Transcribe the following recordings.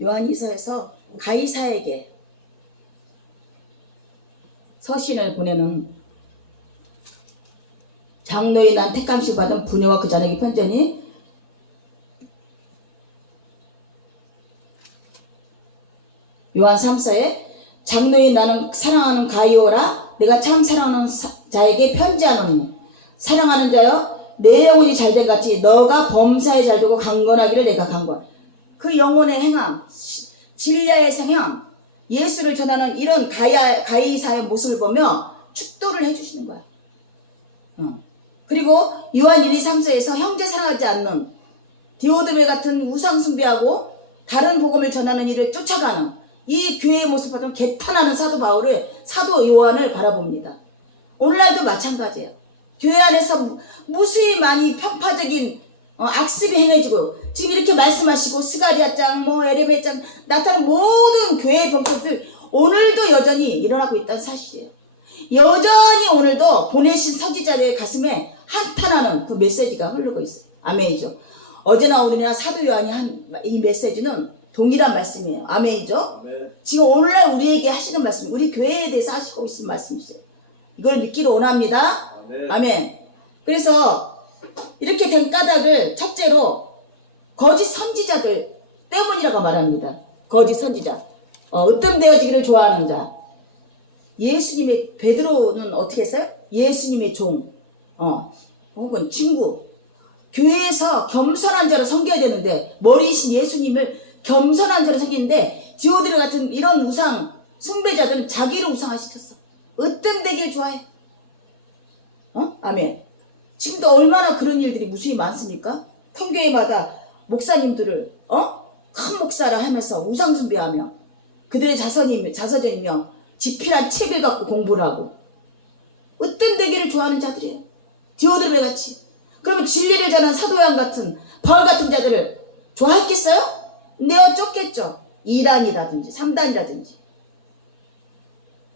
요한이서에서 가이사에게 서신을 보내는 장로의 난 택감식 받은 부녀와 그 자녀에게 편지하니 요한 3서에 장로인 나는 사랑하는 가이오라 내가 참 사랑하는 자에게 편지하노니 사랑하는 자여 내 영혼이 잘된 같이 너가 범사에 잘되고 강건하기를 내가 간구하노니 그 영혼의 행함 진리의 성향 예수를 전하는 이런 가이사의 모습을 보며 축도를 해주시는 거야. 그리고 요한 1, 2, 3서에서 형제 사랑하지 않는 디오드메 같은 우상 숭배하고 다른 복음을 전하는 일을 쫓아가는 이 교회의 모습을 보면 개탄하는 사도 요한을 바라봅니다. 오늘날도 마찬가지예요. 교회 안에서 무수히 많이 편파적인 악습이 행해지고 지금 이렇게 말씀하시고 스가랴 장, 에레미야 장 나타나는 모든 교회의 병법들 오늘도 여전히 일어나고 있다는 사실이에요. 여전히 오늘도 보내신 선지자들의 가슴에 한탄하는 그 메시지가 흐르고 있어요. 아멘이죠. 어제나 오늘이나 사도 요한이 한 이 메시지는 동일한 말씀이에요. 아멘이죠. 아멘. 지금 오늘날 우리에게 하시는 말씀, 우리 교회에 대해서 하시고 있는 말씀이세요. 이걸 믿기를 원합니다. 아멘. 아멘. 그래서 이렇게 된 까닭을 첫째로 거짓 선지자들 때문이라고 말합니다. 거짓 선지자. 으뜸되어지기를 좋아하는 자. 예수님의 베드로는 어떻게 했어요? 예수님의 종, 혹은 친구. 교회에서 겸손한 자로 섬겨야 되는데 머리이신 예수님을 겸손한 자로 섬기는데 디오드레 같은 이런 우상 숭배자들은 자기를 우상화시켰어. 으뜸되기를 좋아해. 아멘. 지금도 얼마나 그런 일들이 무수히 많습니까? 통교회마다 목사님들을 큰 목사라 하면서 우상 숭배하며 그들의 자서전이며 지필한 책을 갖고 공부를 하고 으뜸되기를 좋아하는 자들이에요. 디오드레 같이. 그러면 진리를 전하는 사도양 같은 바울 같은 자들을 좋아했겠어요? 내어 쫓겠죠. 2단이라든지 3단이라든지.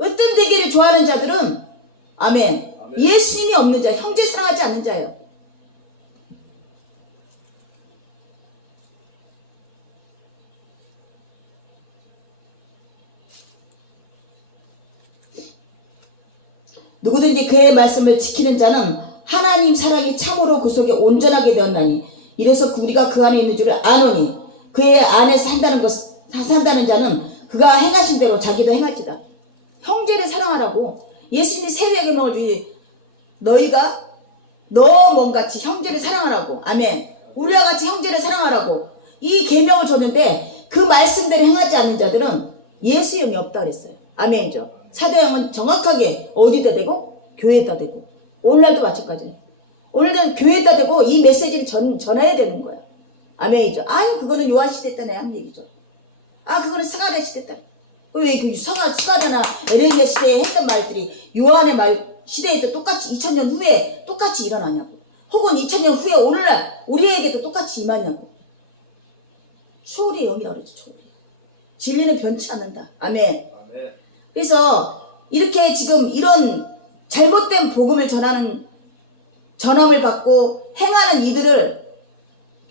으뜸되기를 좋아하는 자들은 아멘. 예수님이 없는 자, 형제 사랑하지 않는 자예요. 누구든지 그의 말씀을 지키는 자는 하나님 사랑이 참으로 그 속에 온전하게 되었나니 이래서 우리가 그 안에 있는 줄을 아노니 그의 안에서 산다는 자는 그가 행하신 대로 자기도 행할지다. 형제를 사랑하라고 예수님이 세례의 계명을 주니 너희가 너 몸같이 형제를 사랑하라고. 아멘. 우리와 같이 형제를 사랑하라고 이 계명을 줬는데 그 말씀대로 행하지 않는 자들은 예수의 영이 없다 그랬어요. 아멘이죠. 사도양은 정확하게 어디다 대고? 교회에다 대고. 오늘날도 마찬가지예요. 오늘날 교회에다 대고 이 메시지를 전해야 되는 거야. 아멘이죠. 아니 그거는 요한 시대 때 한 얘기죠. 그거는 스가랴 시대 때. 왜 그 스가랴나 에레미야 시대에 했던 말들이 요한의 말 시대에 또 똑같이 2000년 후에 똑같이 일어나냐고. 혹은 2000년 후에 오늘날 우리에게도 똑같이 임하냐고. 초월의 영이라고 그러죠. 초월의 영. 진리는 변치 않는다. 아멘. 아멘. 그래서 이렇게 지금 이런 잘못된 복음을 전함을 받고 행하는 이들을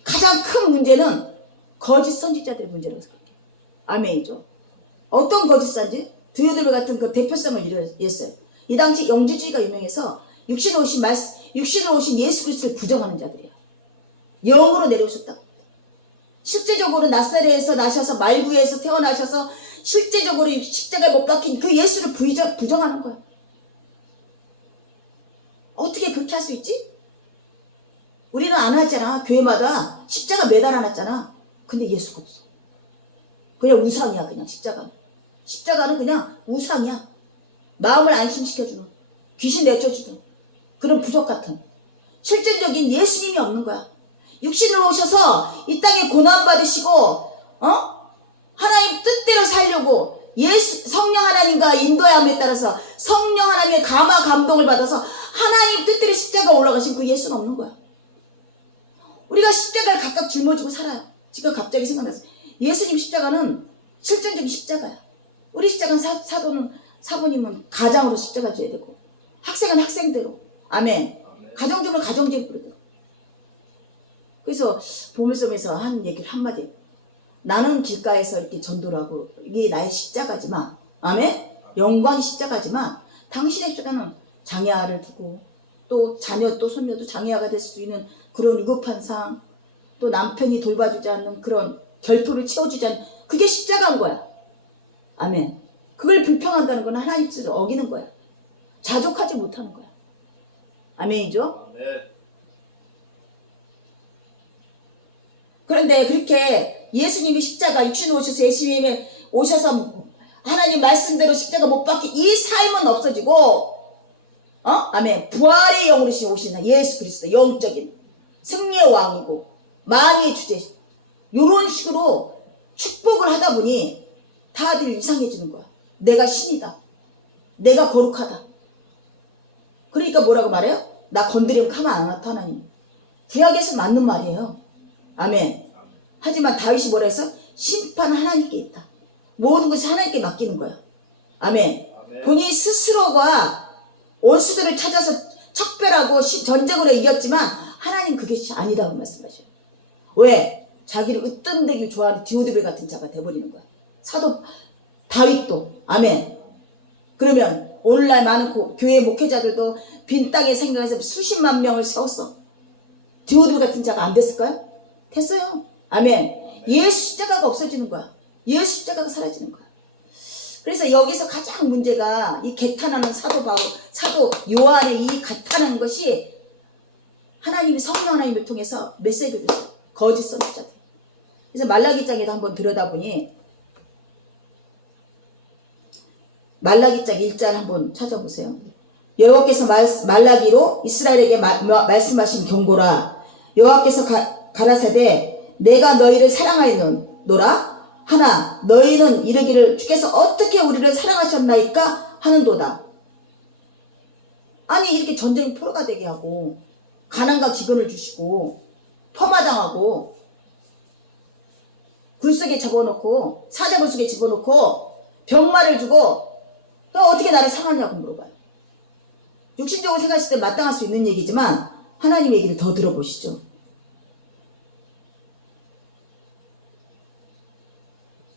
가장 큰 문제는 거짓 선지자들의 문제라고 생각해요. 아멘이죠. 어떤 거짓 선지? 디오드레 같은 그 대표성을 이뤘어요. 이 당시 영지주의가 유명해서 육신으로 오신 예수 그리스도를 부정하는 자들이에요. 영으로 내려오셨다고. 실제적으로 나사렛에서 나셔서 말구에서 태어나셔서 실제적으로 십자가에 못 박힌 그 예수를 부정하는 거야. 어떻게 그렇게 할 수 있지? 우리는 안 하잖아. 교회마다 십자가 매달 안 했잖아. 근데 예수가 없어. 그냥 우상이야. 그냥 십자가는 그냥 우상이야. 마음을 안심시켜주는, 귀신 내쫓주는 그런 부적 같은 실질적인 예수님이 없는 거야. 육신으로 오셔서 이 땅에 고난받으시고 하나님 뜻대로 살려고 성령 하나님과 인도함에 따라서 성령 하나님의 감동을 받아서 하나님 뜻대로 십자가 올라가신 그 예수는 없는 거야. 우리가 십자가를 각각 짊어지고 살아요. 지금 갑자기 생각났어요. 예수님 십자가는 실존적인 십자가야. 우리 십자가는 사부님은 가장으로 십자가 져야 되고 학생은 학생대로. 아멘. 가정적으로 가정적으로. 그래서 보물섬에서 한 얘기를 한마디. 나는 길가에서 이렇게 전도를 하고 이게 나의 십자가지만, 아멘? 영광의 십자가지만 당신의 십자가는 장애아를 두고 또 자녀 또 손녀도 장애아가 될 수 있는 그런 위급한 상황, 또 남편이 돌봐주지 않는 그런 결핍을 채워주지 않는 그게 십자가인 거야. 아멘. 그걸 불평한다는 건 하나님 뜻을 어기는 거야. 자족하지 못하는 거야. 아멘이죠? 네. 그런데 그렇게 예수님이 십자가 육신으로 오셔서 예수님이 오셔서 하나님 말씀대로 십자가 못 박히 이 삶은 없어지고 아멘. 부활의 영으로 오시는 예수 그리스도 영적인 승리의 왕이고 만유의 주제 이런 식으로 축복을 하다 보니 다들 이상해지는 거야. 내가 신이다. 내가 거룩하다. 그러니까 뭐라고 말해요? 나 건드리면 가만 안 놔둬 하나님. 구약에서 맞는 말이에요. 아멘. 하지만 다윗이 뭐라 해서 심판은 하나님께 있다. 모든 것이 하나님께 맡기는 거야. 아멘. 본인이 스스로가 원수들을 찾아서 척별하고 전쟁으로 이겼지만 하나님 그게 아니다고 말씀하셔요. 왜? 자기를 으뜸되기 좋아하는 디오드벨 같은 자가 돼버리는 거야. 사도 다윗도. 아멘. 그러면 오늘날 많은 교회 목회자들도 빈 땅에 생각해서 수십만 명을 세웠어. 디오드벨 같은 자가 안 됐을까요? 됐어요. 아멘. 예수 십자가가 없어지는 거야. 예수 십자가가 사라지는 거야. 그래서 여기서 가장 문제가 이 개탄하는 사도 요한의 이 개탄하는 것이 하나님이 성령 하나님을 통해서 메시지를 줬어요. 거짓 선지자들. 그래서 말라기장에도 한번 들여다보니 말라기장 1절 한번 찾아보세요. 여호와께서 말라기로 이스라엘에게 말씀하신 경고라. 여호와께서 가라사대 내가 너희를 사랑하였노라. 하나 너희는 이르기를 주께서 어떻게 우리를 사랑하셨나이까 하는도다. 아니 이렇게 전쟁 포로가 되게 하고 가난과 기근을 주시고 폄하당하고 굴속에 집어넣고 사자굴 속에 집어넣고 병마를 주고 어떻게 나를 사랑하냐고 물어봐요. 육신적으로 생각했을 때 마땅할 수 있는 얘기지만 하나님 얘기를 더 들어보시죠.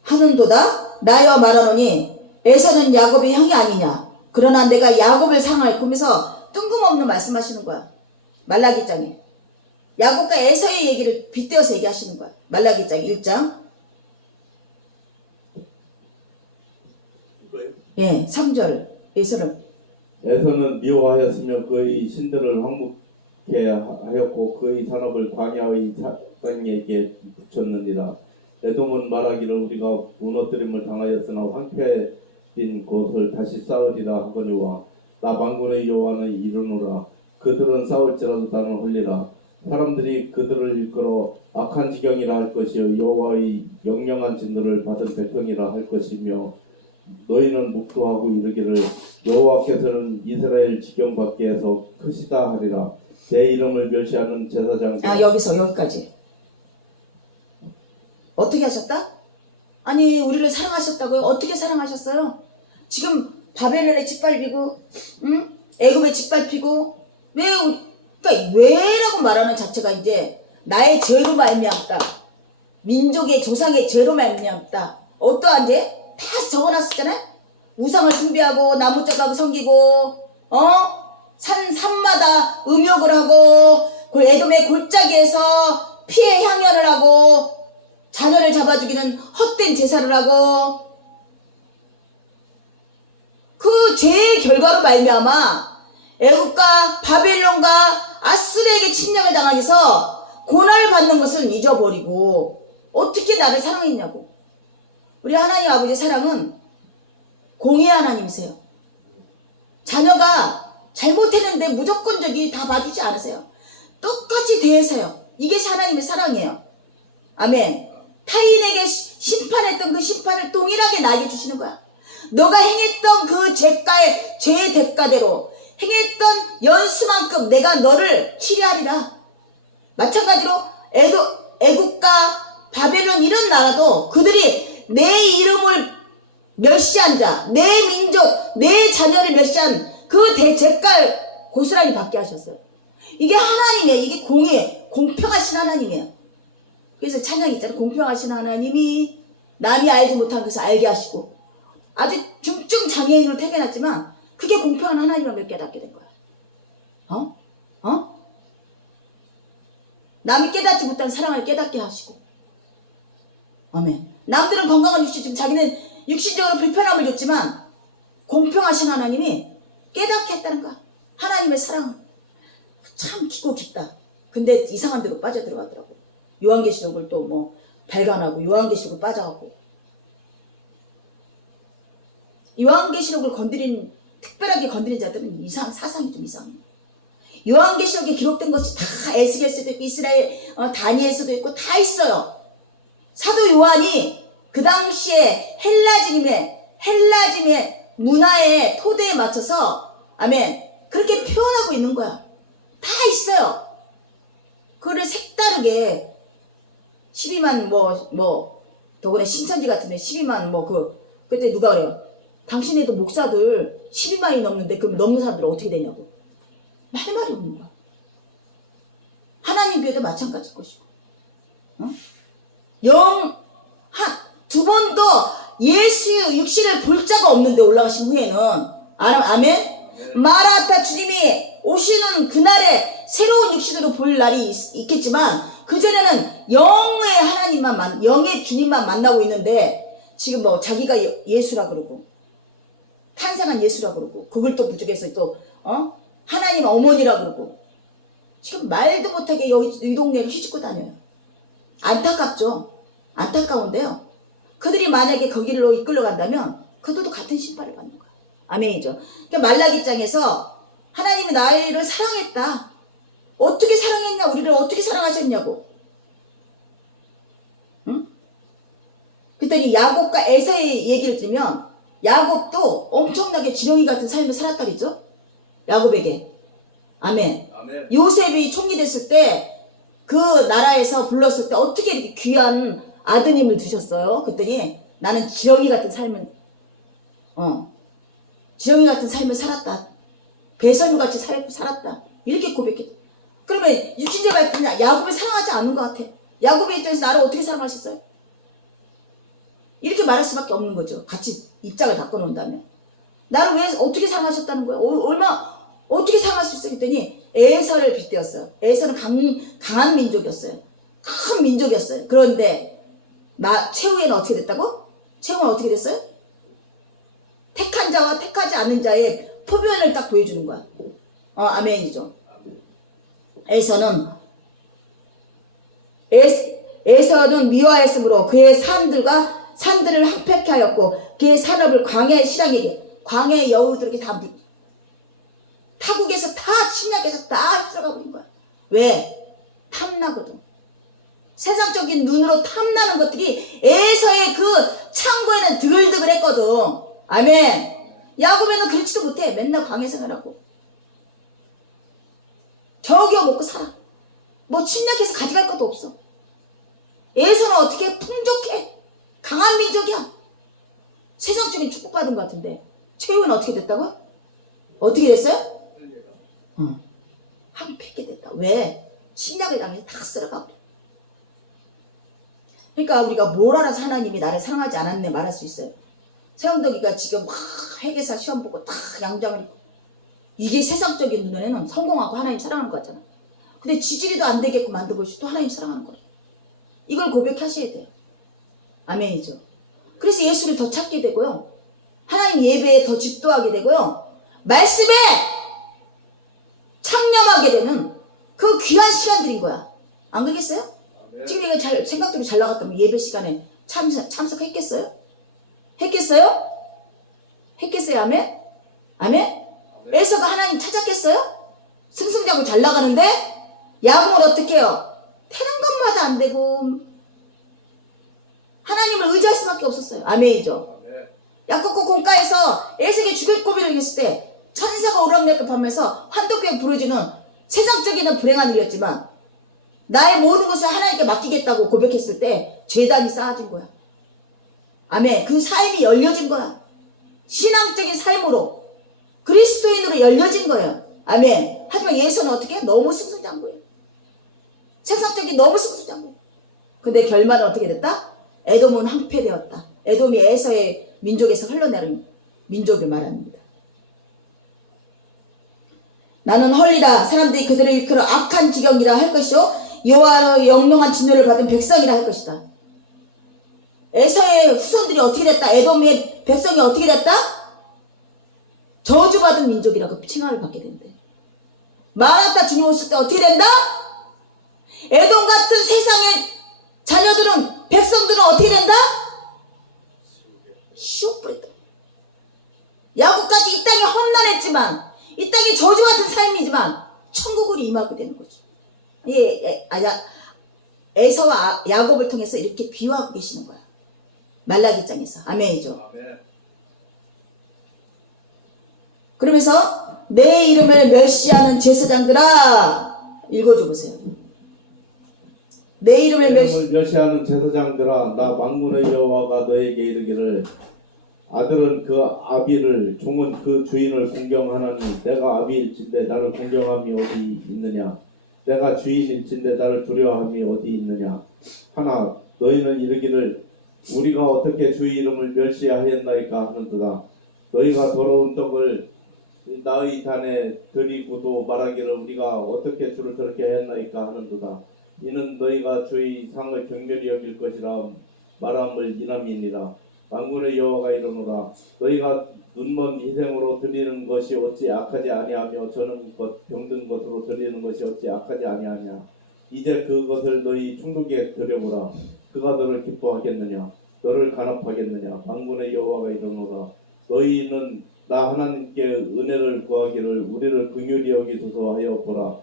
하는도다 나여 말하노니 에서는 야곱의 형이 아니냐. 그러나 내가 야곱을 사랑하였고 하면서 뜬금없는 말씀하시는 거야. 말라기장에 야곱과 에서의 얘기를 빗대어서 얘기하시는 거야. 말라기장 1장 예, 3절 에서는 미워하였으며 그의 신들을 황묵케 하였고 그의 산업을 광야의 땅에게 붙였느니라. 에돔은 말하기를 우리가 무너뜨림을 당하였으나 황폐된 곳을 다시 쌓으리라 하거니와 나 만군의 여호와는 이르노라. 그들은 싸울지라도 나는 홀리라. 사람들이 그들을 일컬어 악한 지경이라 할 것이요 여호와의 영영한 진노를 받은 백성이라 할 것이며 너희는 묵도하고 이르기를 여호와께서는 이스라엘 지경 밖에서 크시다 하리라. 내 이름을 멸시하는 제사장 여기까지 어떻게 하셨다? 아니 우리를 사랑하셨다고요? 어떻게 사랑하셨어요? 지금 바벨론에 짓밟히고 애굽에 짓밟히고 그러니까 왜라고 말하는 자체가 이제 나의 죄로 말미암다. 민족의 조상의 죄로 말미암다. 어떠한 죄? 다 적어놨었잖아요. 우상을 숭배하고 나무짝하고 섬기고 산마다 음욕을 하고 에돔의 골짜기에서 피해 향연을 하고 자녀를 잡아주기는 헛된 제사를 하고 그 죄의 결과로 말미암아 애굽과 바벨론과 아수르에게 침략을 당하면서 고난을 받는 것을 잊어버리고 어떻게 나를 사랑했냐고. 우리 하나님 아버지의 사랑은 공의 하나님이세요. 자녀가 잘못했는데 무조건적이 다 봐주지 않으세요. 똑같이 대해서요. 이게 하나님의 사랑이에요. 아멘. 타인에게 심판했던 그 심판을 동일하게 나에게 주시는 거야. 너가 행했던 그 죄의 대가대로 행했던 연수만큼 내가 너를 치료하리라. 마찬가지로 애국과 바벨론 이런 나라도 그들이 내 이름을 멸시한 자, 내 민족, 내 자녀를 멸시한 그 대죄가를 고스란히 받게 하셨어요. 이게 하나님이에요. 이게 공평하신 하나님이에요. 그래서 찬양 있잖아요. 공평하신 하나님이 남이 알지 못한 것을 알게 하시고 아주 중증 장애인으로 태어났지만 그게 공평한 하나님을 깨닫게 된 거야. 남이 깨닫지 못한 사랑을 깨닫게 하시고. 아멘. 남들은 건강한 육신, 지금 자기는 육신적으로 불편함을 줬지만 공평하신 하나님이 깨닫게 했다는 거야. 하나님의 사랑을. 참 깊고 깊다. 근데 이상한 데로 빠져들어가더라고. 요한계시록을 또 뭐 발간하고 요한계시록을 빠져가고. 요한계시록을 특별하게 건드린 자들은 사상이 좀 이상해. 요한계시록에 기록된 것이 다 에스겔서도 있고 이스라엘 다니엘서도 있고 다 있어요. 사도 요한이 그 당시에 헬라즘의 문화의 토대에 맞춰서 아멘 그렇게 표현하고 있는 거야. 다 있어요. 그거를 색다르게 12만 더군에 신천지 같은데 12만 그때 누가 그래요? 당신네도 목사들 12만이 넘는데 그럼 넘는 사람들은 어떻게 되냐고. 할 말이 없는 거야. 하나님 교회도 마찬가지일 것이고. 두 번도 예수 육신을 볼 자가 없는데 올라가신 후에는 아멘? 마라타 주님이 오시는 그날에 새로운 육신으로 볼 날이 있겠지만 그전에는 영의 주님만 만나고 있는데 지금 자기가 예수라 그러고 탄생한 예수라 그러고 그걸 또 부족해서 또 하나님 어머니라 그러고 지금 말도 못하게 이 동네를 휘짓고 다녀요. 안타깝죠. 안타까운데요. 그들이 만약에 거기로 이끌려 간다면 그들도 같은 심판을 받는 거야. 아멘이죠. 그러니까 말라기장에서 하나님이 나를 사랑했다. 어떻게 사랑했냐? 우리를 어떻게 사랑하셨냐고. 응? 그랬더니 야곱과 에사의 얘기를 들으면 야곱도 엄청나게 지렁이 같은 삶을 살았다 그랬죠? 야곱에게. 아멘. 요셉이 총리 됐을 때 그 나라에서 불렀을 때 어떻게 이렇게 귀한 아드님을 두셨어요? 그랬더니 나는 지렁이 같은 삶을 살았다. 배설물같이 살았다. 이렇게 고백했다. 그러면 육신자가 그냥 야곱을 사랑하지 않는 것 같아. 야곱의 입장에서 나를 어떻게 사랑하셨어요? 이렇게 말할 수밖에 없는 거죠. 같이 입장을 바꿔놓는다면. 나를 왜 어떻게 사랑하셨다는 거예요? 어떻게 사랑할 수 있어요? 그랬더니 에서를 빗대었어요. 에서는 강한 민족이었어요. 큰 민족이었어요. 그런데 최후에는 어떻게 됐다고? 최후는 어떻게 됐어요? 택한 자와 택하지 않은 자의 표변을 딱 보여주는 거야. 아멘이죠. 에서는 미워하였으므로 그의 산들을 황폐케 하였고 그의 산업을 광야의 실랑에게 광야의 여우들에게 다 타국에서 다 침략해서 다 들어가 버린 거야. 왜? 탐나거든. 세상적인 눈으로 탐나는 것들이 에서의 그 창고에는 드글드글 했거든. 아멘. 야곱에는 그렇지도 못해. 맨날 광야 생활하고 겨우겨우 먹고 살아. 침략해서 가져갈 것도 없어. 에서는 어떻게 풍족해. 강한 민족이야. 세상적인 축복받은 것 같은데 최후는 어떻게 됐다고요? 어떻게 됐어요? 황폐하게 됐다. 왜? 침략을 당해서 다 쓸어가 버려. 그러니까 우리가 뭘 알아서 하나님이 나를 사랑하지 않았네 말할 수 있어요. 세영덕이가 지금 회계사 시험 보고 다 양장을 입고 이게 세상적인 눈에는 성공하고 하나님 사랑하는 거 같잖아. 근데 지지리도 안 되게끔 만든 것이 또 하나님 사랑하는 거예요. 이걸 고백하셔야 돼요. 아멘이죠. 그래서 예수를 더 찾게 되고요. 하나님 예배에 더 집도하게 되고요. 말씀에 창념하게 되는 그 귀한 시간들인 거야. 안 그러겠어요? 지금 내가 생각대로 잘 나갔다면 예배 시간에 참석했겠어요? 했겠어요? 아멘? 아멘? 에서가 하나님 찾았겠어요? 승승장구 잘 나가는데 야곱은 어떻게 해요? 되는 것마다 안 되고 하나님을 의지할 수밖에 없었어요. 아멘이죠. 야곱과 공가에서 에서에게 죽일 고비를 이겼을 때 천사가 오락내락 하면서 환독병 부르짖는 세상적인 불행한 일이었지만 나의 모든 것을 하나님께 맡기겠다고 고백했을 때 죄단이 쌓아진 거야. 아멘. 그 삶이 열려진 거야. 신앙적인 삶으로 그리스도인으로 열려진 거예요. 아멘. 하지만 예수는 어떻게 해? 너무 승승장구예요. 세상적인 너무 승승장구. 근데 결말은 어떻게 됐다? 에돔은 황폐되었다. 에돔이 에서의 민족에서 흘러내린 민족을 말합니다. 나는 헐리라. 사람들이 그들을 일컬어 악한 지경이라 할 것이요 여호와의 영롱한 진노를 받은 백성이라 할 것이다. 에서의 후손들이 어떻게 됐다? 에돔의 백성이 어떻게 됐다? 저주받은 민족이라고 칭함을 받게 된대. 마라타 주님 오실 때 어떻게 된다? 에돔 같은 세상의 자녀들은, 백성들은 어떻게 된다? 쉬어버렸다. 야곱까지 이 땅에 험난했지만, 이 땅에 저주 같은 삶이지만 천국으로 임하게 되는 거죠. 에서와 야곱을 통해서 이렇게 비유하고 계시는 거야. 말라기장에서. 아멘이죠. 아멘. 그러면서 내 이름을 멸시하는 제사장들아, 읽어줘 보세요. 내 이름을 멸시하는 제사장들아, 나 만군의 여호와가 너에게 이르기를, 아들은 그 아비를, 종은 그 주인을 공경하나니 내가 아비일진데 나를 공경함이 어디 있느냐? 내가 주인일진데 나를 두려워함이 어디 있느냐? 하나 너희는 이르기를 우리가 어떻게 주의 이름을 멸시하였나이까 하는도다. 너희가 더러운 떡을 나의 단에 드리고도 말하기를 우리가 어떻게 주를 더럽게 했나이까 하는도다. 이는 너희가 주의 상을 경멸히 여길 것이라 말함을 인함이니라. 만군의 여호와가 이르노라. 너희가 눈먼 희생으로 드리는 것이 어찌 악하지 아니하며 저는 것 병든 것으로 드리는 것이 어찌 악하지 아니하냐. 이제 그것을 너희 충독에 드려보라. 그가 너를 기뻐하겠느냐? 너를 간합하겠느냐? 만군의 여호와가 이르노라. 너희는 나 하나님께 은혜를 구하기를 우리를 긍휼히 여기소서 하여 보라.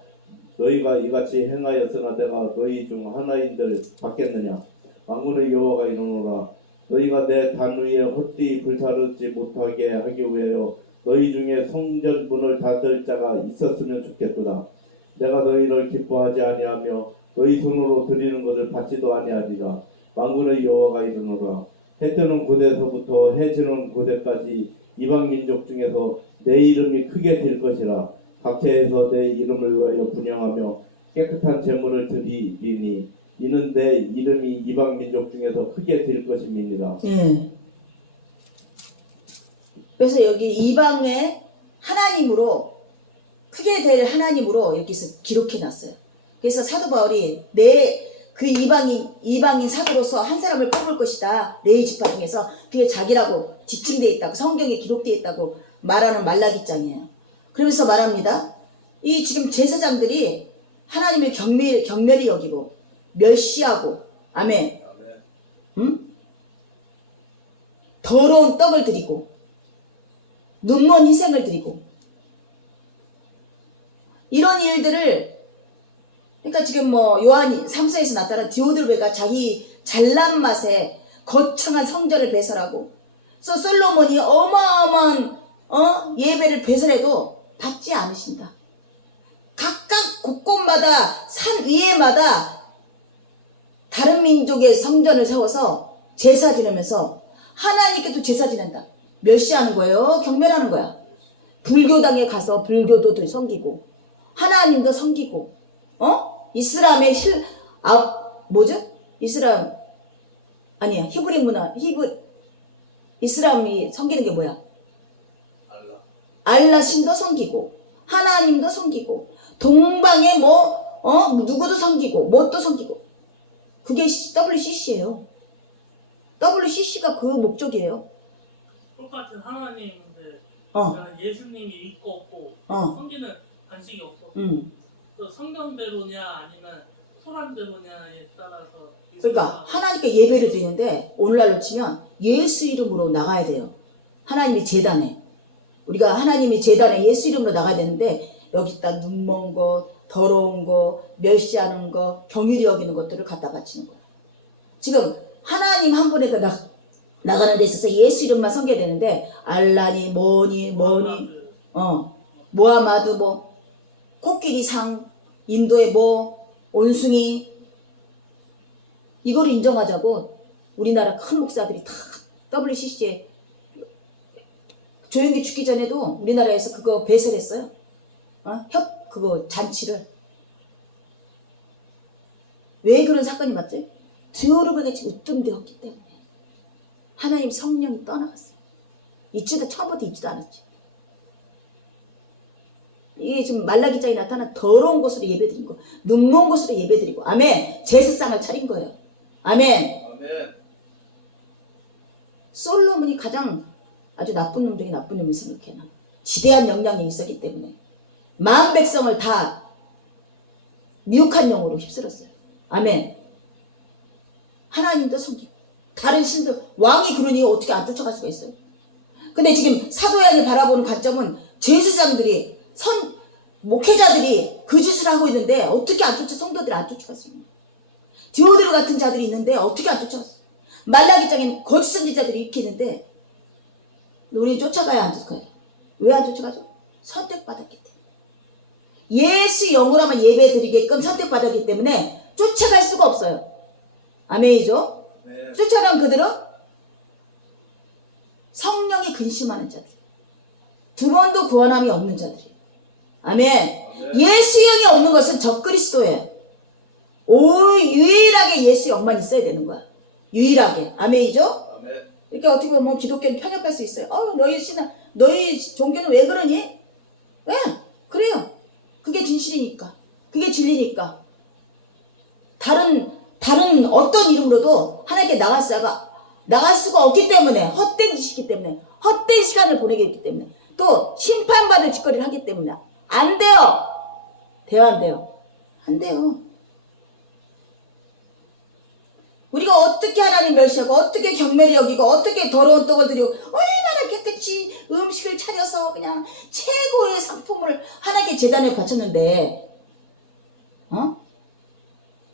너희가 이같이 행하였으나 내가 너희 중 하나인들 받겠느냐? 만군의 여호와가 이르노라. 너희가 내 단 위에 헛되이 불사르지 못하게 하기 위하여 너희 중에 성전 문을 닫을 자가 있었으면 좋겠도다. 내가 너희를 기뻐하지 아니하며 너희 손으로 드리는 것을 받지도 아니하리라. 만군의 여호와가 이르노라. 해 뜨는 고대에서부터 해 지는 고대까지 이방 민족 중에서 내 이름이 크게 될 것이라. 각처에서 내 이름을 위하여 분향하며 깨끗한 제물을 드리리니 이는 내 이름이 이방 민족 중에서 크게 될 것임이니라. 그래서 여기 이방의 하나님으로, 크게 될 하나님으로 여기서 기록해 놨어요. 그래서 사도 바울이 그 이방인 사도로서 한 사람을 뽑을 것이다. 레위 지파 중에서. 그게 자기라고 지칭되어 있다고, 성경에 기록되어 있다고 말하는 말라기장이에요. 그러면서 말합니다. 이 지금 제사장들이 하나님을 경멸히 여기고 멸시하고, 아멘. 응? 더러운 떡을 드리고 눈먼 희생을 드리고, 이런 일들을, 그러니까 지금 요한이 3서에서 나타난 디오드르베가 자기 잘난 맛에 거창한 성전을 배설하고, 솔로몬이 어마어마한 예배를 배설해도 받지 않으신다. 각각 곳곳마다 산 위에마다 다른 민족의 성전을 세워서 제사 지내면서 하나님께도 제사 지낸다. 멸시하는 거예요? 경멸하는 거야? 불교당에 가서 불교도 섬기고 하나님도 섬기고, 이슬람의 이슬람 아니야, 히브리 문화, 이슬람이 섬기는 게 뭐야? 알라 신도 섬기고 하나님도 섬기고 동방에 누구도 섬기고 뭣도 섬기고. 그게 WCC예요. WCC가 그 목적이에요. 똑같은 하나님인데 예수님이 있고 없고 섬기는 관식이 없어. 또 성경대로냐 아니면 소란대로냐에 따라서. 그러니까 하나님께 예배를 드리는데 오늘날로 치면 예수 이름으로 나가야 돼요. 하나님이 제단에, 우리가 하나님이 제단에 예수 이름으로 나가야 되는데 여기다 눈먼 거, 더러운 거, 멸시하는 거, 경휼히 여기는 것들을 갖다 바치는 거야. 지금 하나님 한 분에 나가는 데 있어서 예수 이름만 섬겨야 되는데 알라니 뭐니 모하마드 코끼리상, 인도의 온숭이, 이거를 인정하자고 우리나라 큰 목사들이 다 WCC에 조용기 죽기 전에도 우리나라에서 그거 배설했어요. 그거 잔치를. 왜 그런 사건이 맞지? 드호르바같이 으뜸되었기 때문에 하나님 성령이 떠나갔어요. 있지도 처음부터 있지도 않았지. 이게 지금 말라기장에 나타난 더러운 곳으로 예배드린 거, 눈먼 곳으로 예배드리고, 아멘. 제사상을 차린 거예요. 아멘. 아멘. 솔로몬이 가장 아주 나쁜 놈 중에 나쁜 놈을 생각해놔. 지대한 영향이 있었기 때문에 만 백성을 다 미혹한 영으로 휩쓸었어요. 아멘. 하나님도 섬기고 다른 신들 왕이 그러니 어떻게 안 쫓아갈 수가 있어요? 근데 지금 사도양을 바라보는 관점은 제사장들이 목회자들이 그 짓을 하고 있는데 어떻게 안 쫓아 성도들이 안 쫓아갔어요? 디오드르 같은 자들이 있는데 어떻게 안 쫓아갔어요? 말라기장에는 거짓 선지자들이 이렇게 있는데 우리 쫓아가야 안 쫓아가요? 왜 안 쫓아가죠? 선택받았기 때문에. 예수 영으로만 예배드리게끔 선택받았기 때문에 쫓아갈 수가 없어요. 아멘이죠? 네. 쫓아간 그들은 성령이 근심하는 자들, 두 번도 구원함이 없는 자들이에요. 아멘. 예수 영이 없는 것은 적그리스도예요. 유일하게 예수 영만 있어야 되는 거야. 유일하게. 아멘이죠? 아멘. 이렇게 어떻게 보면 뭐 기독교는 편협할 수 있어요. 너희 종교는 왜 그러니? 왜? 그래요. 그게 진실이니까. 그게 진리니까. 다른 어떤 이름으로도 하나님께 나갈 수가 없기 때문에, 헛된 짓이기 때문에, 헛된 시간을 보내게 했기 때문에, 또 심판받을 짓거리를 하기 때문에 안 돼요. 돼요, 안 돼요? 안 돼요. 우리가 어떻게 하나님 멸시하고 어떻게 경매를 여기고 어떻게 더러운 떡을 드리고 얼마나 깨끗이 음식을 차려서 그냥 최고의 상품을 하나님께 제단에 바쳤는데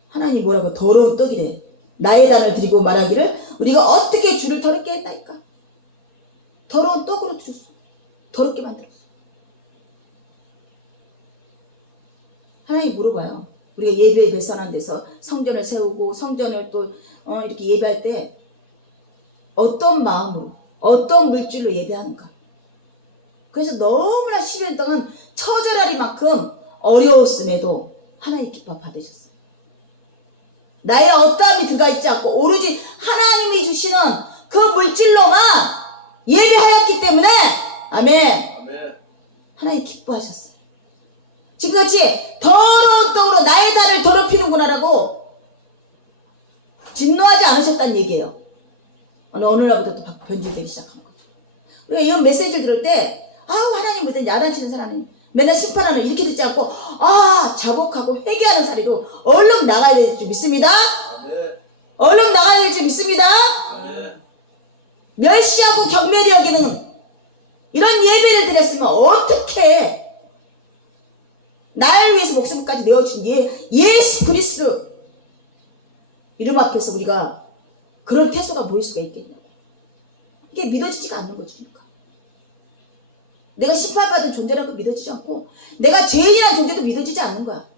하나님 뭐라고 더러운 떡이래. 나의 단을 드리고 말하기를 우리가 어떻게 주를 더럽게 했나이까. 더러운 떡으로 드렸어. 더럽게 만들었어. 하나님 물어봐요. 우리가 예배에 배선한 데서 성전을 세우고 성전을 또 이렇게 예배할 때 어떤 마음으로 어떤 물질로 예배하는가. 그래서 너무나 10년 동안 처절하리만큼 어려웠음에도 하나님 기뻐 받으셨어요. 나의 어떠함이 들어가 있지 않고 오로지 하나님이 주시는 그 물질로만 예배하였기 때문에 아멘. 하나님 기뻐하셨어요. 지금같이 더러운 떡으로 나의 단을 더럽히는구나라고 진노하지 않으셨다는 얘기예요. 어느 날부터 또 변질되기 시작한 거죠. 우리가 이런 메시지를 들을 때 하나님 보다 야단치는 사람은 맨날 심판하는 이렇게 듣지 않고 자복하고 회개하는 사리로 얼른 나가야 될 줄 믿습니다. 얼른 나가야 될 줄 믿습니다. 멸시하고 경멸히 여기는 이런 예배를 드렸으면 어떻게 나를 위해서 목숨까지 내어준 예수 그리스도 이름 앞에서 우리가 그런 태도가 보일 수가 있겠냐고. 이게 믿어지지가 않는 거죠. 그러니까. 내가 심판받은 존재라고 믿어지지 않고 내가 죄인이라는 존재도 믿어지지 않는 거야.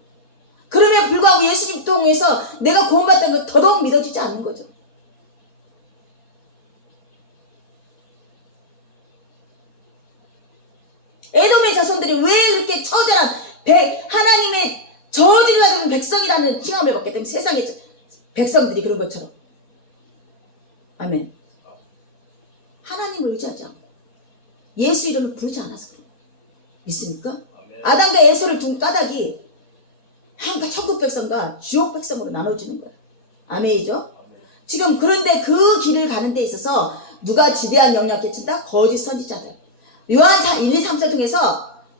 그럼에도 불구하고 예수님 통해서 내가 구원받다는 거 더더욱 믿어지지 않는 거죠. 에돔의 자손들이 왜 그렇게 처절한 하나님의 저주를 받은 백성이라는 칭함을 받게 되면 세상의 백성들이 그런 것처럼. 아멘. 하나님을 의지하지 않고 예수 이름을 부르지 않아서 그런 거예요. 믿습니까? 아멘. 아담과 에서를 둔 까닭이 한가 천국 백성과 지옥 백성으로 나눠지는 거예요. 아멘이죠? 아멘. 지금 그런데 그 길을 가는 데 있어서 누가 지대한 영향을 끼친다? 거짓 선지자들. 요한 1, 2, 3절 통해서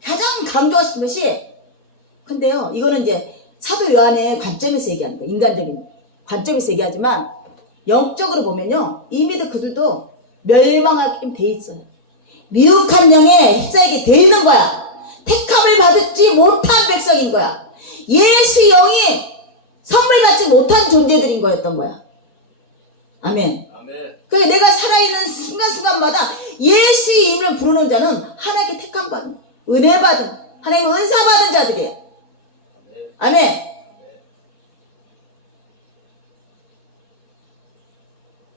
가장 강조하고 싶은 것이 근데요 이거는 이제 사도 요한의 관점에서 얘기하는 거예요. 인간적인 관점에서 얘기하지만 영적으로 보면요 이미도 그들도 멸망하게 돼 있어요. 미혹한 영에 휩싸이게 돼 있는 거야. 택함을 받지 못한 백성인 거야. 예수 영이 선물 받지 못한 존재들인 거였던 거야. 아멘. 그러니까 내가 살아있는 순간순간마다 예수의 이름을 부르는 자는 하나님께 택함받은 은혜받은 하나님의 은사받은 자들이에요. 아멘.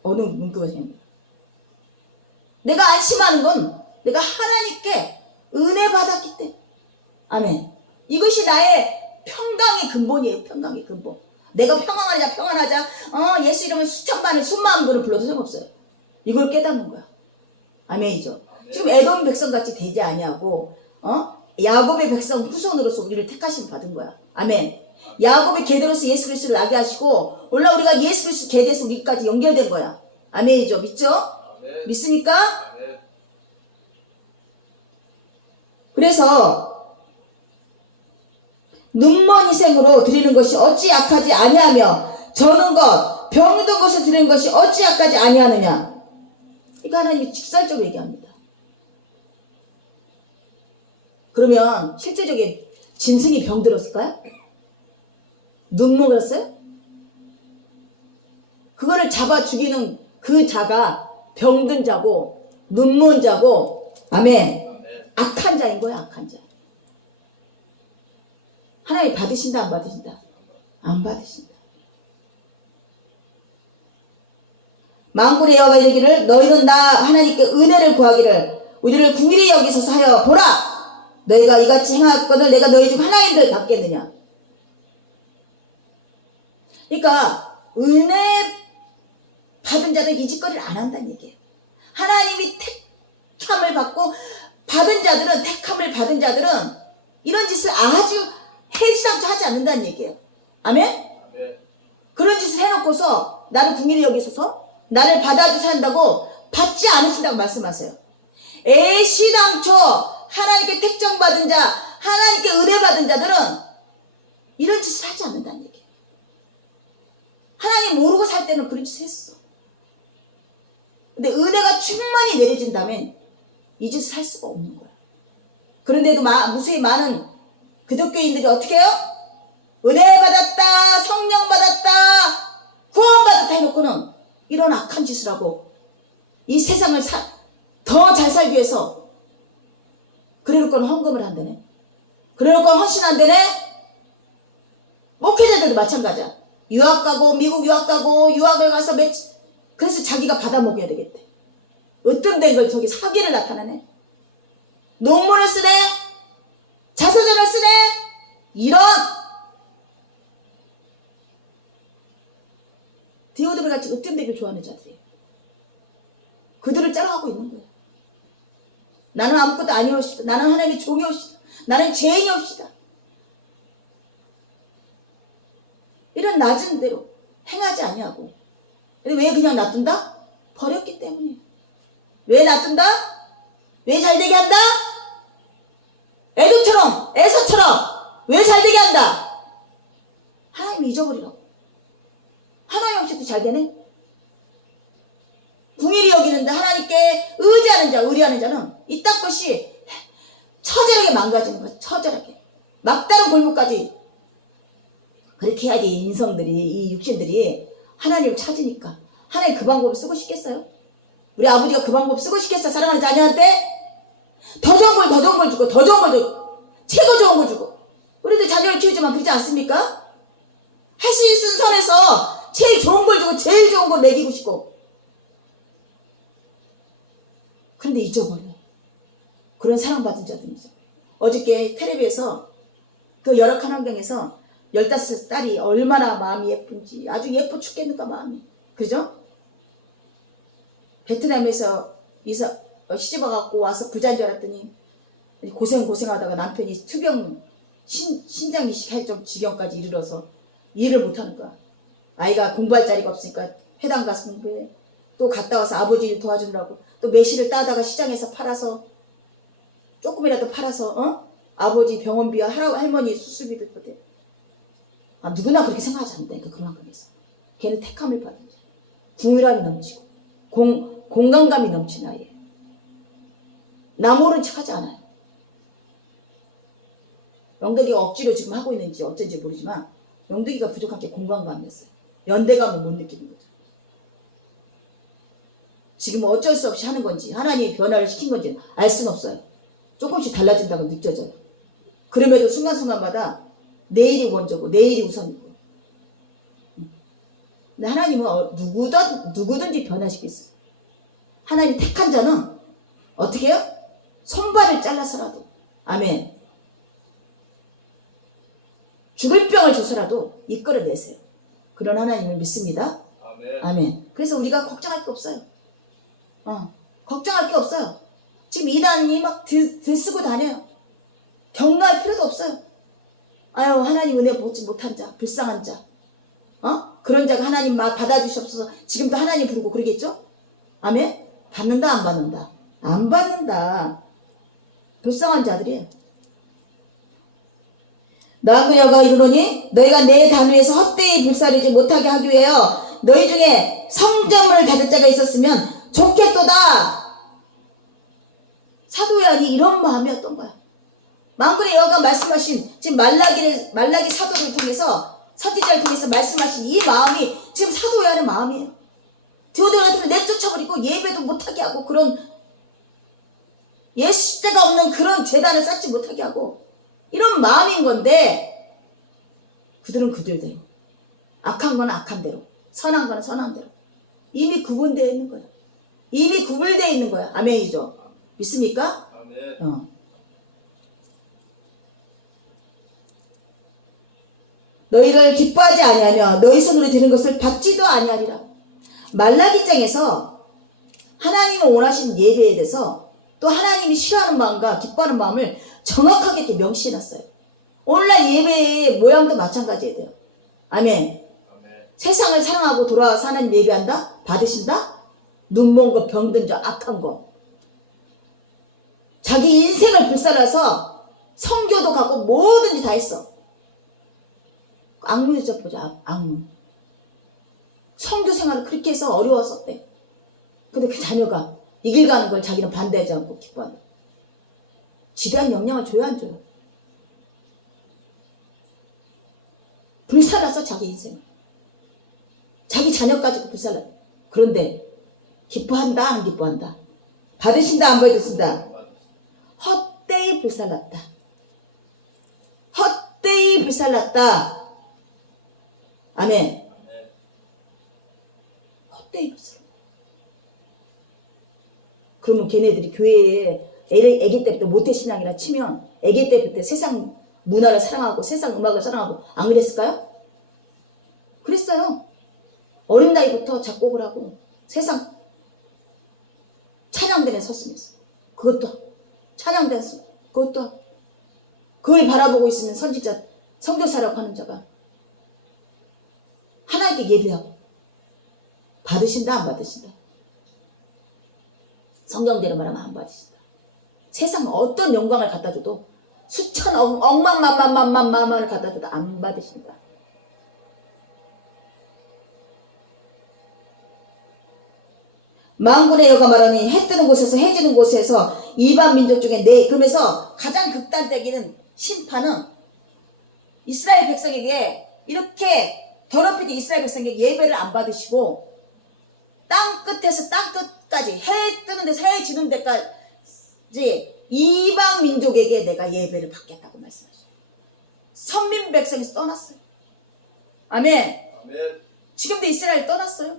어느 문구가 생깁니다. 내가 안심하는 건 내가 하나님께 은혜 받았기 때문에. 아멘. 이것이 나의 평강의 근본이에요. 평강의 근본. 내가 평안하자 평안하자 예수 이름은 수천만을 수만 분을 불러도 소용없어요. 이걸 깨닫는 거야. 아멘이죠. 지금 에돔 백성같이 되지 아니하고 야곱의 백성 후손으로서 우리를 택하심 받은 거야. 아멘. 야곱의 계대로서 예수 그리스도를 나게 하시고 올라 우리가 예수 그리스도 계대에서 우리까지 연결된 거야. 아멘이죠. 믿죠? 아멘. 믿습니까? 아멘. 그래서 눈먼 희생으로 드리는 것이 어찌 약하지 아니하며 저는 것 병든 것을 드리는 것이 어찌 약하지 아니하느냐. 이거 하나님이 직설적으로 얘기합니다. 그러면 실제적인 짐승이 병들었을까요? 눈 먹었어요? 그거를 잡아 죽이는 그 자가 병든 자고 눈먼 자고 아멘. 악한 자인 거야. 악한 자. 하나님 받으신다 안 받으신다? 안 받으신다. 만군의 여호와 이르기를 너희는 나 하나님께 은혜를 구하기를 우리를 궁일히 여기소서 하여 보라. 너희가 이같이 행하거늘 내가 너희 중 하나인들 받겠느냐. 그러니까 은혜 받은 자들 이 짓거리를 안 한다는 얘기예요. 하나님이 택함을 받고 받은 자들은 택함을 받은 자들은 이런 짓을 아주 해지상조 하지 않는다는 얘기예요. 아멘? 아멘. 그런 짓을 해놓고서 나를 궁일히 여기소서 나를 받아주셔야 한다고 받지 않으신다고 말씀하세요. 애시당초 하나님께 택정받은 자 하나님께 은혜 받은 자들은 이런 짓을 하지 않는다는 얘기예요. 하나님 모르고 살 때는 그런 짓을 했어. 근데 은혜가 충만히 내려진다면 이 짓을 할 수가 없는 거야. 그런데도 무수히 많은 기독교인들이 어떻게 해요? 은혜 받았다, 성령 받았다, 구원 받았다 해놓고는 이런 악한 짓을 하고 이 세상을 더 잘 살기 위해서 그래놓고는 헌금을 한다네. 그래놓고는 헌신한다네. 목회자들도 마찬가지야. 유학 가고 미국 유학 가고 유학을 가서 그래서 자기가 받아 먹여야 되겠대. 어떤 된 걸 저기 사기를 나타나네. 논문을 쓰네. 자서전을 쓰네. 이런 디오드를 같이 어떤 데를 좋아하는 자들이에요. 그들을 따라가고 있는 거예요. 나는 아무것도 아니옵시다. 나는 하나님의 종이옵시다. 나는 죄인이옵시다. 이런 낮은 대로 행하지 아니하고. 근데 왜 그냥 놔둔다? 버렸기 때문이에요. 왜 놔둔다? 왜 잘되게 한다? 에돔처럼 에서처럼 왜 잘되게 한다? 하나님 잊어버리라고. 하나님 없이도 잘되네? 궁일이 여기는데 하나님께 의지하는 자, 의리하는 자는 이딴 것이 처절하게 망가지는 거야. 처절하게. 막다른 골목까지. 그렇게 해야지 인성들이, 이 육신들이 하나님을 찾으니까. 하나님 그 방법을 쓰고 싶겠어요? 우리 아버지가 그 방법 쓰고 싶겠어? 사랑하는 자녀한테? 더 좋은 걸 주고, 더 좋은 걸 주고, 최고 좋은 걸 주고. 우리도 자녀를 키우지만 그러지 않습니까? 할 수 있는 선에서 제일 좋은 걸 주고, 제일 좋은 걸 먹이고 싶고. 그런데 잊어버려. 그런 사랑받은 자들이죠. 어저께 텔레비에서 그 열악한 환경에서 15살 딸이 얼마나 마음이 예쁜지 아주 예뻐 죽겠는가 마음이. 그죠? 베트남에서 시집와갖고 와서 부자인 줄 알았더니 고생하다가 남편이 투병 신장 이식할 지경까지 이르러서 일을 못하는 거야. 아이가 공부할 자리가 없으니까 회당 가서 공부해. 또 갔다 와서 아버지 일 도와주느라고 또 매실을 따다가 시장에서 팔아서 조금이라도 팔아서 아버지 병원비와 할머니 수술비도 있거든. 누구나 그렇게 생각하지 않는다니까. 그런 환경에서 걔는 택함을 받은 거야. 궁유람이 넘치고 공간감이 넘치는 아이예요. 나 모르는 척하지 않아요. 영덕이가 억지로 지금 하고 있는지 어쩐지 모르지만 영덕이가 부족한 게 공간감이었어요. 연대감을 못 느끼는 거죠. 지금 어쩔 수 없이 하는 건지 하나님이 변화를 시킨 건지 알 수는 없어요. 조금씩 달라진다고 느껴져요. 그럼에도 순간순간마다 내일이 먼저고 내일이 우선이고. 근데 하나님은 누구든지 변화시킬 수 있어요. 하나님 택한 자는 어떻게 해요? 손발을 잘라서라도 아멘. 죽을 병을 줘서라도 이끌어내세요. 그런 하나님을 믿습니다. 아멘. 아멘. 그래서 우리가 걱정할 게 없어요. 걱정할 게 없어요. 지금 이단이 막 들쓰고 다녀요. 격려할 필요도 없어요. 아유, 하나님 은혜 보지 못한 자, 불쌍한 자, 그런 자가 하나님 막 받아주시옵소서. 지금도 하나님 부르고 그러겠죠? 아멘? 받는다, 안 받는다? 안 받는다. 불쌍한 자들이에요. 나 그녀가 이르노니 너희가 내 단위에서 헛되이 불사르지 못하게 하기 위하여 너희 중에 성전문을 닫을 자가 있었으면 좋겠도다. 사도 요한이 이런 마음이었던 거야. 만군의 여호와가 말씀하신 지금 말라기 사도를 통해서 선지자를 통해서 말씀하신 이 마음이 지금 사도 요한의 마음이에요. 디오드레트를 내쫓아버리고 예배도 못하게 하고 그런 예수자가 없는 그런 제단을 쌓지 못하게 하고 이런 마음인 건데 그들은 그들대로 악한 건 악한 대로 선한 건 선한 대로 이미 구분되어 있는 거야. 이미 구분되어 있는 거야. 아멘이죠. 믿습니까? 아멘. 너희를 기뻐하지 아니하며 너희 손으로 드는 것을 받지도 아니하리라. 말라기장에서 하나님이 원하시는 예배에 대해서 또 하나님이 싫어하는 마음과 기뻐하는 마음을 정확하게 이렇게 명시해놨어요. 오늘날 예배의 모양도 마찬가지예요. 아멘. 아멘. 세상을 사랑하고 돌아와서 하나님 예배한다? 받으신다? 눈먼 거, 병든 자, 악한 거. 자기 인생을 불살라서 성교도 가고 뭐든지 다 했어. 악몽 좀 보자. 악몽. 성교 생활을 그렇게 해서 어려웠었대. 근데 그 자녀가 이 길 가는 걸 자기는 반대하지 않고 기뻐한다. 지대한 영향을 줘요, 안 줘요? 불살랐어, 자기 인생을. 자기 자녀까지도 불살랐어. 그런데 기뻐한다, 안 기뻐한다? 받으신다, 안 받으신다? 헛되이 불살랐다. 헛되이 불살랐다. 아멘. 헛되이 불살랐다. 그러면 걔네들이 교회에 애기 때부터 모태신앙이라 치면 애기 때부터 세상 문화를 사랑하고 세상 음악을 사랑하고 안 그랬을까요? 그랬어요. 어린 나이부터 작곡을 하고 세상 찬양단에 섰으면서 그것도 찬양단 그것도 그걸 바라보고 있으면 선지자 선교사라고 하는 자가 하나님께 예배하고 받으신다, 안 받으신다? 성경대로 말하면 안 받으신다. 세상 어떤 영광을 갖다 줘도 수천 억만만만만만만을 갖다 줘도 안 받으신다. 만군의 여호와가 말하니 해 뜨는 곳에서 해 지는 곳에서 이방 민족 중에 그러면서 가장 극단적인 심판은 이스라엘 백성에게 이렇게 더럽히게 이스라엘 백성에게 예배를 안 받으시고 땅 끝에서 땅 끝까지 해 뜨는 데서 해 지는 데까지 이방 민족에게 내가 예배를 받겠다고 말씀하셨어요. 선민 백성에서 떠났어요. 아멘. 아멘. 지금도 이스라엘 떠났어요.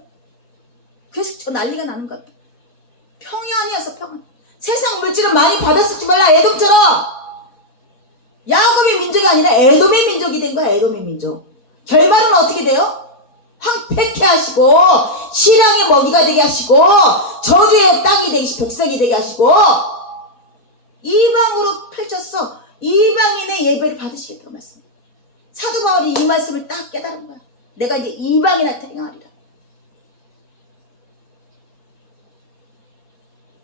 그래서 저 난리가 나는 것 같아요. 평안이었어, 평안. 세상 물질을 많이 받았을지 몰라. 에돔처럼 야곱의 민족이 아니라 에돔의 민족이 된 거야. 에돔의 민족. 결말은 어떻게 돼요? 황폐케 하시고 신앙의 먹이가 되게 하시고 저주의 땅이 되게 백성이 되게 하시고 이방으로 펼쳤어. 이방인의 예배를 받으시겠다고 말씀합니다. 사도 바울이 이 말씀을 딱 깨달은 거야. 내가 이제 이방인한테 행하리라.